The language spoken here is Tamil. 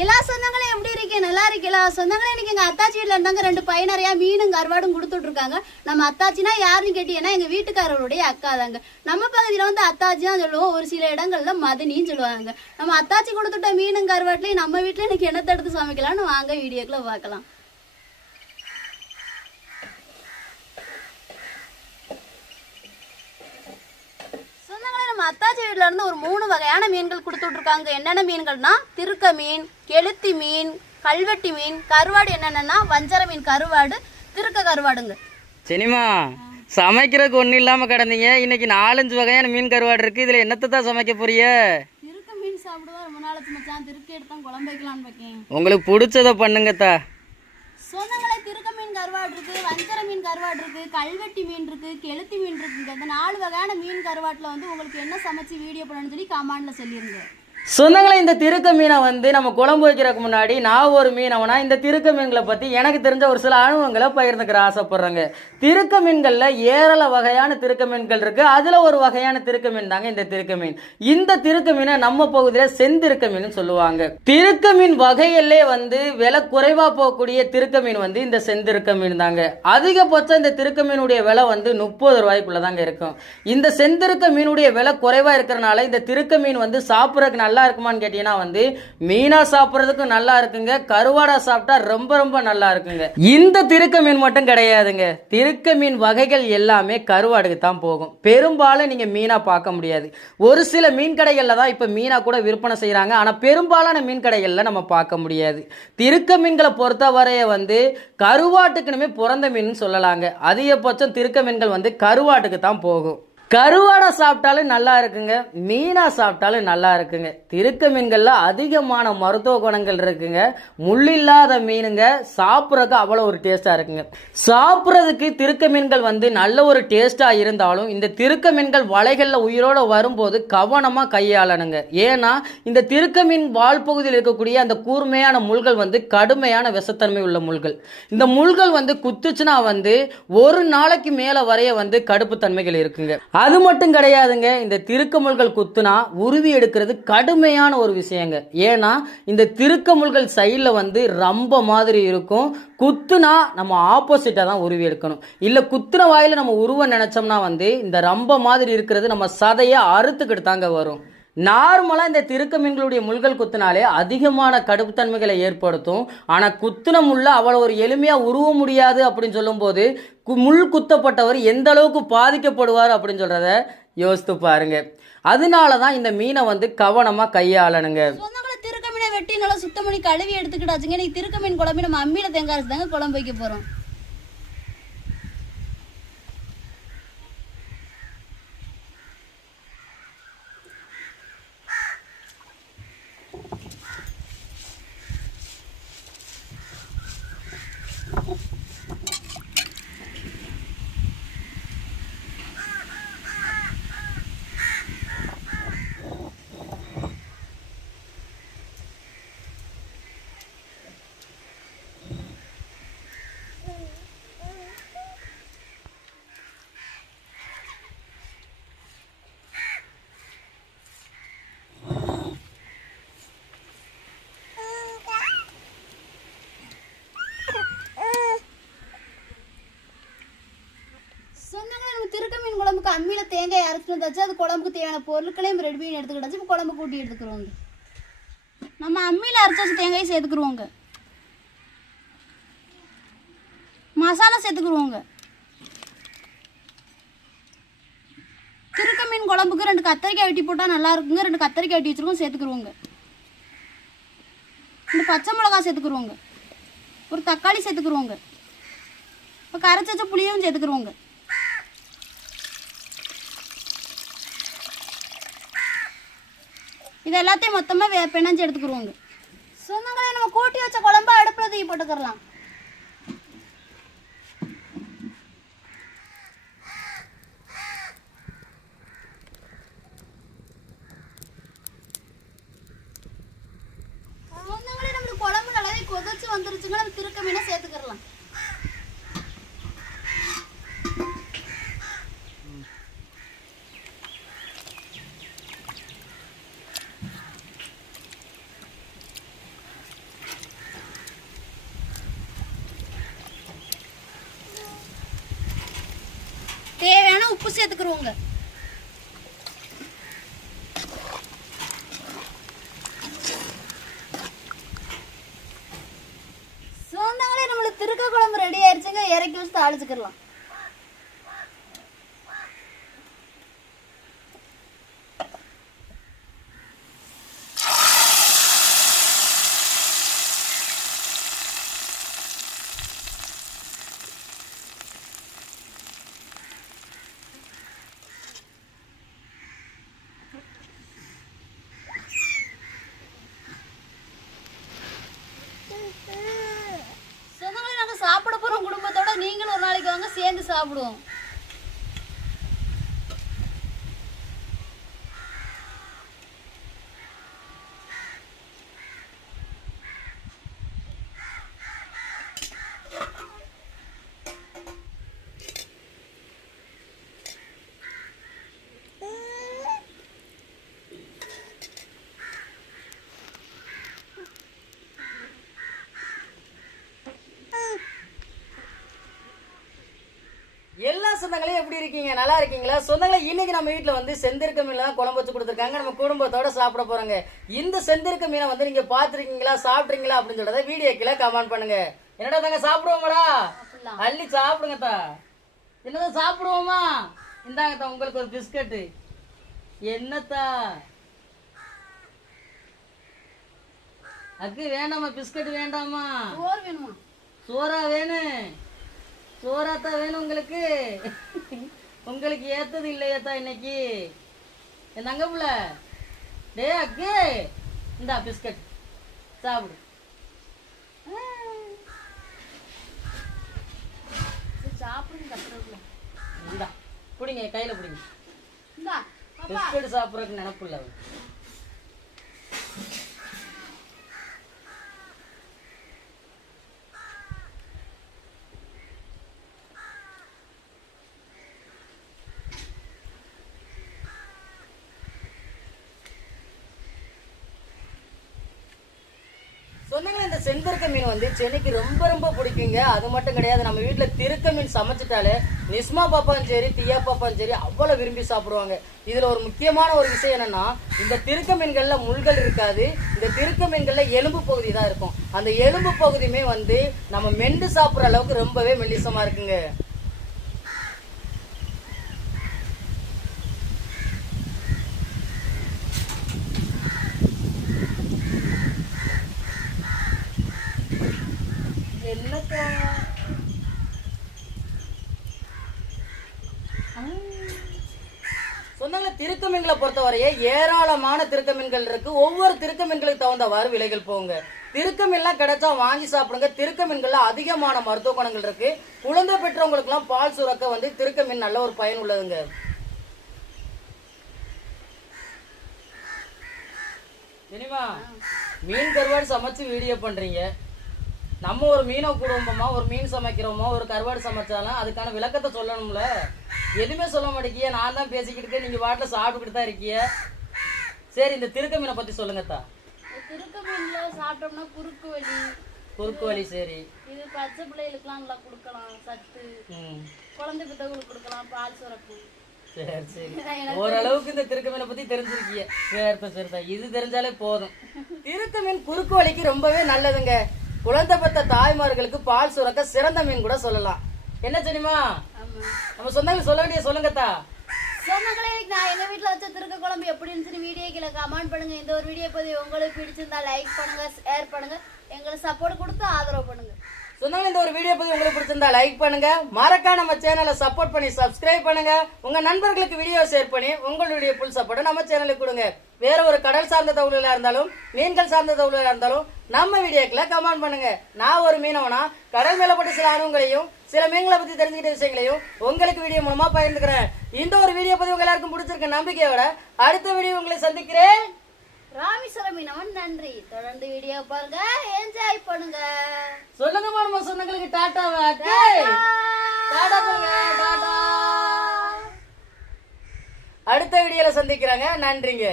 எல்லா சொந்தங்களும் எப்படி இருக்கீங்க நல்லா இருக்கீங்களா சொந்தங்களே இன்னைக்கு எங்கள் அத்தாச்சி வீட்டில் இருந்தாங்க. ரெண்டு பையன் மீனும் கருவாடும் கொடுத்துட்ருக்காங்க. நம்ம அத்தாச்சினா யாருன்னு கேட்டீங்கன்னா எங்கள் வீட்டுக்காரருடைய அக்கா தாங்க. நம்ம பகுதியில் வந்து அத்தாச்சி தான் சொல்லுவோம். ஒரு சில இடங்களில் மதனின்னு சொல்லுவாங்க. நம்ம அத்தாச்சி கொடுத்துட்ட மீனும் கருவாட்டிலையும் நம்ம வீட்டில் இன்னைக்கு என்னத்தை எடுத்து சமைக்கலாம்னு வாங்க வீடியோக்குள்ளே பார்க்கலாம் சொந்தங்களே நம்ம அத்தாச்சி வீட்ல இருந்து ஒரு மூணு வகையான மீன்கள் கொடுத்துட்டு இருக்காங்க என்னென்ன மீன்கள்னா திருக்க மீன் கெளுத்தி மீன் கல்வெட்டி மீன் கருவாடு என்னென்னன்னா வஞ்சர மீன் கருவாடு திருக்க கருவாடுங்க. சினிமா சமைக்கிறதுக்கு ஒன்றும் இல்லாமல் கிடந்தீங்க. இன்னைக்கு நாலஞ்சு வகையான மீன் கருவாடு இருக்குது இதில் என்னத்தை தான் சமைக்க போறிய திருக்க மீன் சாப்பிடுவா ரொம்ப நாளைக்கு மச்சான். திருக்க எடுத்தான் குழம்பு வைக்கலாம்னு வைக்கேன் உங்களுக்கு பிடிச்சதை பண்ணுங்கத்தா சொந்தங்களே திருக்க மீன் கருவாடு இருக்கு வஞ்சர மீன் கருவாடு இருக்கு கல்வெட்டி மீன் இருக்கு கெளுத்தி மீன் இருக்குங்க இந்த நாலு வகையான மீன் கருவாட்டில் வந்து உங்களுக்கு என்ன சமைச்சு வீடியோ பண்ணணும்னு சொல்லி கமாண்டில் சொல்லியிருந்தேன். சொந்தங்களை இந்த திருக்க மீனை வந்து நம்ம குழம்பு வைக்கிறதுக்கு முன்னாடி நான் ஒரு மீனவனா இந்த திருக்க மீன்களை பற்றி எனக்கு தெரிஞ்ச ஒரு சில அனுபவங்களை பகிர்ந்துக்கிற ஆசைப்படுறேங்க. திருக்க மீன்களில் ஏராள வகையான திருக்க மீன்கள் இருக்குது அதில் ஒரு வகையான திருக்க மீன் தாங்க இந்த திருக்க மீன். இந்த திருக்க மீனை நம்ம பகுதியில் செந்திருக்க மீன் சொல்லுவாங்க. திருக்க மீன் வகையிலே வந்து விலை குறைவாக போகக்கூடிய திருக்க மீன் வந்து இந்த செந்திருக்க மீன் தாங்க. அதிகபட்சம் இந்த திருக்க மீனுடைய விலை வந்து முப்பது ரூபாய்க்குள்ளே தாங்க இருக்கும். இந்த செந்திருக்க மீனுடைய விலை குறைவாக இருக்கிறனால இந்த திருக்க மீன் வந்து சாப்பிட்றதுக்கு நல்லா இருக்குமான்னு கேட்டீங்கன்னா வந்து மீனா சாப்பிட்றதுக்கும் நல்லா இருக்குங்க. கருவாடா சாப்பிட்டா ரொம்ப ரொம்ப நல்லா இருக்குங்க. இந்த திருக்க மீன் மட்டும் கிடையாதுங்க. திருக்க மீன் வகைகள் எல்லாமே கருவாடுக்கு தான் போகும். பெரும்பாலும் நீங்க மீனா பார்க்க முடியாது. ஒரு சில மீன் கடைகளில் தான் இப்போ மீனா கூட விற்பனை செய்கிறாங்க ஆனால் பெரும்பாலான மீன் கடைகளில் நம்ம பார்க்க முடியாது. திருக்க மீன்களை பொறுத்தவரைய வந்து கருவாட்டுக்குனுமே பிறந்த மீன் சொல்லலாங்க. அதிகபட்சம் திருக்க மீன்கள் வந்து கருவாட்டுக்கு தான் போகும். கருவாடை சாப்பிட்டாலும் நல்லா இருக்குங்க. மீனா சாப்பிட்டாலும் நல்லா இருக்குங்க. திருக்க மீன்களில் அதிகமான மருத்துவ குணங்கள் இருக்குங்க. முள்ளில்லாத மீனுங்க. சாப்பிட்றதுக்கு அவ்வளோ ஒரு டேஸ்ட்டாக இருக்குங்க. சாப்பிட்றதுக்கு திருக்க மீன்கள் வந்து நல்ல ஒரு டேஸ்ட்டாக இருந்தாலும் இந்த திருக்க மீன்கள் வலைகளில் உயிரோடு வரும்போது கவனமாக கையாளணுங்க. ஏன்னா இந்த திருக்க மீன் வால் பகுதியில் இருக்கக்கூடிய அந்த கூர்மையான முள்கள் வந்து கடுமையான விஷத்தன்மை உள்ள முள்கள். இந்த முள்கள் வந்து குத்துச்சுன்னா வந்து ஒரு நாளைக்கு மேலே வரைய வந்து கடுப்பு தன்மைகள் இருக்குங்க. அது மட்டும் கிடையாதுங்க இந்த திருக்கமுள்கள் குத்துனா உருவி எடுக்கிறது கடுமையான ஒரு விஷயங்க. ஏன்னா இந்த திருக்கமுள்கள் சைடில் வந்து ரொம்ப மாதிரி இருக்கும். குத்துனா நம்ம ஆப்போசிட்டாக தான் உருவி எடுக்கணும். இல்லை குத்துன வாயில் நம்ம உருவ நினைச்சோம்னா வந்து இந்த ரொம்ப மாதிரி இருக்கிறது நம்ம சதையை அறுத்துக்கிட்டு தாங்க வரும். நார்மலாக இந்த திருக்க மீன்களுடைய முள்கள் குத்தினாலே அதிகமான கடுப்புத்தன்மைகளை ஏற்படுத்தும். ஆனால் குத்துன முள்ள அவ்வளோ ஒரு எளிமையாக உருவ முடியாது அப்படின்னு சொல்லும்போது கு- முள் குத்தப்பட்டவர் எந்த அளவுக்கு பாதிக்கப்படுவார் அப்படின்னு சொல்கிறத யோசித்து பாருங்க. அதனால தான் இந்த மீனை வந்து கவனமாக கையாளணுங்க. திருக்க மீனை வெட்டி நல்லா சுத்தம் பண்ணி கழுவி எடுத்துக்கிட்டாச்சுங்க. இன்னைக்கு திருக்க மீன் குழம்பு நம்ம அம்மியில தேங்காய் தாங்க குழம்பு வைக்க போகிறோம் சொந்தங்களை நம்ம திருக்க மீன் குழம்புக்கு அம்மியில் தேங்காய் அரைச்சிட்டு வந்தாச்சு. அது குழம்புக்கு தேவையான பொருட்களையும் ரெடி பண்ணி எடுத்துக்கிட்டாச்சு. இப்போ குழம்பு கூட்டி எடுத்துக்கிறோங்க. நம்ம அம்மியில் அரைச்ச வச்ச தேங்காயை சேர்த்துக்குருவோங்க. மசாலா சேர்த்துக்குருவோங்க. திருக்க மீன் குழம்புக்கு ரெண்டு கத்தரிக்காய் வெட்டி போட்டால் நல்லா இருக்குங்க. ரெண்டு கத்தரிக்காய் வெட்டி வச்சுருக்கோம் சேர்த்துக்குருவோங்க. ரெண்டு பச்சை மிளகா சேர்த்துக்குருவோங்க. ஒரு தக்காளி சேர்த்துக்குருவோங்க. இப்போ கரைச்சி வச்ச புளியும் சேர்த்துக்குருவோங்க. இது எல்லாத்தையும் மொத்தமாக வே பிணைஞ்சு எடுத்துக்கிருவோங்க சொந்தங்களே நம்ம கூட்டி வச்ச குழம்பு அடுப்பில் தூக்கி போட்டுக்கிறலாம். சொந்தங்களே நம்மளுக்கு குழம்பு நல்லாவே கொதிச்சு வந்துருச்சுங்க நம்ம திருக்க மீனை சேர்த்துக்கிறலாம். உப்பு சேர்த்துக்கிறோங்க சொந்தங்களே நம்மளுக்கு திருக்க குழம்பு ரெடி ஆயிடுச்சுங்க இறக்கி வச்சு தாளிச்சுக்கலாம் சொந்தங்களே நாங்க சாப்பிட போறோம் குடும்பத்தோட நீங்களும் ஒரு நாளைக்கு வாங்க சேர்ந்து சாப்பிடுவோம். எல்லா சொந்தங்களையும் எப்படி இருக்கீங்க? நல்லா இருக்கீங்களா? சொந்தங்களே இன்னைக்கு நம்ம வீட்டில் வந்து செந்திருக்க மீன் தான் குழம்பு வச்சு கொடுத்துருக்காங்க. நம்ம குடும்பத்தோட சாப்பிட போறோங்க. இந்த செந்திருக்க மீனை வந்து நீங்க பாத்துருக்கீங்களா சாப்பிட்றீங்களா அப்படின்னு சொல்றத வீடியோ கீழே கமெண்ட் பண்ணுங்க. என்னடா தாங்க சாப்பிடுவோமாடா. அள்ளி சாப்பிடுங்க தா என்னதான் சாப்பிடுவோமா? இந்தாங்க தா உங்களுக்கு ஒரு பிஸ்கட்டு. என்னத்தா? அக்கு வேண்டாமா பிஸ்கட் வேண்டாமா சோறு வேணுமா? சோறா வேணும் சோறாத்தான் வேணும் உங்களுக்கு. உங்களுக்கு ஏத்தது இல்லையாத்தா இன்னைக்கு. என் தங்க புள்ள டே அக்கு. இந்தா பிஸ்கட். சாப்பிடு. சாப்பிடுங்க கத்துறதுல இந்தா பிடிங்க கையில பிடிங்க. இந்தா பிஸ்கட் சாப்பிட்றதுக்கு நினப்பு இல்லை அவன் சொன்னீங்களே இந்த செந்திருக்க மீன் வந்து சென்னைக்கு ரொம்ப ரொம்ப பிடிக்குங்க. அது மட்டும் கிடையாது நம்ம வீட்டில் திருக்க மீன் சமைச்சிட்டாலே நிஸ்மா பாப்பாவும் சரி தியா பாப்பாவும் சரி அவ்வளோ விரும்பி சாப்பிடுவாங்க. இதில் ஒரு முக்கியமான ஒரு விஷயம் என்னென்னா இந்த திருக்க மீன்களில் முள்கள் இருக்காது. இந்த திருக்க மீன்களில் எலும்பு பகுதி தான் இருக்கும். அந்த எலும்பு பகுதியுமே வந்து நம்ம மெண்டு சாப்பிட்ற அளவுக்கு ரொம்பவே மெல்லிசமாக இருக்குங்க. திருக்க மீன்களை பொறுத்தவரையே ஏராளமான திருக்க மீன்கள் இருக்கு. ஒவ்வொரு திருக்க மீன்களுக்கு தகுந்தவாறு விலைகள் போகுங்க திருக்க மீன்லாம் கிடைச்சா வாங்கி சாப்பிடுங்க. திருக்க மீன்கள்ல அதிகமான மருத்துவ குணங்கள் இருக்கு. குழந்தை பெற்றவங்களுக்குலாம் பால் சுரக்க வந்து திருக்க மீன் நல்ல ஒரு பயன் உள்ளதுங்க. இனிமா மீன் கருவாடு சமைச்சு வீடியோ பண்றீங்க. நம்ம ஒரு மீனை குடும்பமா ஒரு மீன் சமைக்கிறோமோ ஒரு கருவாடு சமைச்சாலும் அதுக்கான விளக்கத்தை சொல்லணும்ல? எதுவுமே சொல்ல மாட்டேங்கிய நான் தான் பேசிக்கிட்டு இருக்கேன். நீங்க வாட்டில் சாப்பிட்டுக்கிட்டு தான் இருக்கீங்க. சரி இந்த திருக்க மீனை பத்தி சொல்லுங்கத்தா திருக்க மீன்ல சாப்பிட்டோம்னா குறுக்கு வலி. குறுக்கு வலி சரி. இது பச்சை பிள்ளைகளுக்குலாம் நல்லா கொடுக்கலாம். சத்து. ம். குழந்தை பித்தவங்களுக்கு கொடுக்கலாம். பால் சுரக்கும் சரி சரி. ஓரளவுக்கு இந்த திருக்க மீனை பத்தி தெரிஞ்சிருக்கீங்க. சரிதா சரிதா இது தெரிஞ்சாலே போதும். திருக்க மீன் குறுக்கு வலிக்கு ரொம்பவே நல்லதுங்க. குழந்தை பெற்ற தாய்மார்களுக்கு பால் சுரக்க சிறந்த மீன் கூட சொல்லலாம். என்ன தெரியுமா? நம்ம சொந்தங்கள் சொல்ல வேண்டிய சொல்லுங்கத்தா சொந்தங்களே நான் எங்க வீட்டில் வச்ச திருக்க குழம்பு எப்படி இருந்துச்சுன்னு வீடியோ கீழே கமெண்ட் பண்ணுங்க. இந்த ஒரு வீடியோ பதிவு உங்களுக்கு பிடிச்சிருந்தா லைக் பண்ணுங்க ஷேர் பண்ணுங்க. எங்களுக்கு சப்போர்ட் கொடுத்து ஆதரவு பண்ணுங்க. சொன்னாங்க இந்த ஒரு வீடியோ பத்தி உங்களுக்கு பிடிச்சிருந்தா லைக் பண்ணுங்க. மறக்காம நம்ம சேனலை சப்போர்ட் பண்ணி சப்ஸ்கிரைப் பண்ணுங்க. உங்க நண்பர்களுக்கு வீடியோ ஷேர் பண்ணி உங்களுடைய புல் சப்போர்ட்டை நம்ம சேனலுக்கு கொடுங்க. வேற ஒரு கடல் சார்ந்த தகவல்களா இருந்தாலும் மீன்கள் சார்ந்த தகவல்களா இருந்தாலும் நம்ம வீடியோக்களை கமெண்ட் பண்ணுங்க. நான் ஒரு மீனவனா கடல் மேல பட்டு சில அனுபவங்களையும் சில மீன்களை பத்தி தெரிஞ்சுக்கிட்ட விஷயங்களையும் உங்களுக்கு வீடியோ மூலமா பகிர்ந்துக்கிறேன். இந்த ஒரு வீடியோ பத்தி உங்க எல்லாருக்கும் பிடிச்சிருக்க நம்பிக்கையோட அடுத்த வீடியோ உங்களை சந்திக்கிறேன். ராமேஸ்வரம் மீனவன் நன்றி. தொடர்ந்து வீடியோ பாருங்க. என்ஜாய் பண்ணுங்க. சொல்லுங்க நம்ம சொந்தங்களுக்கு டாட்டாவா டாடா சொல்லுங்க டாடா அடுத்த வீடியோல சந்திக்கிறாங்க. நன்றிங்க.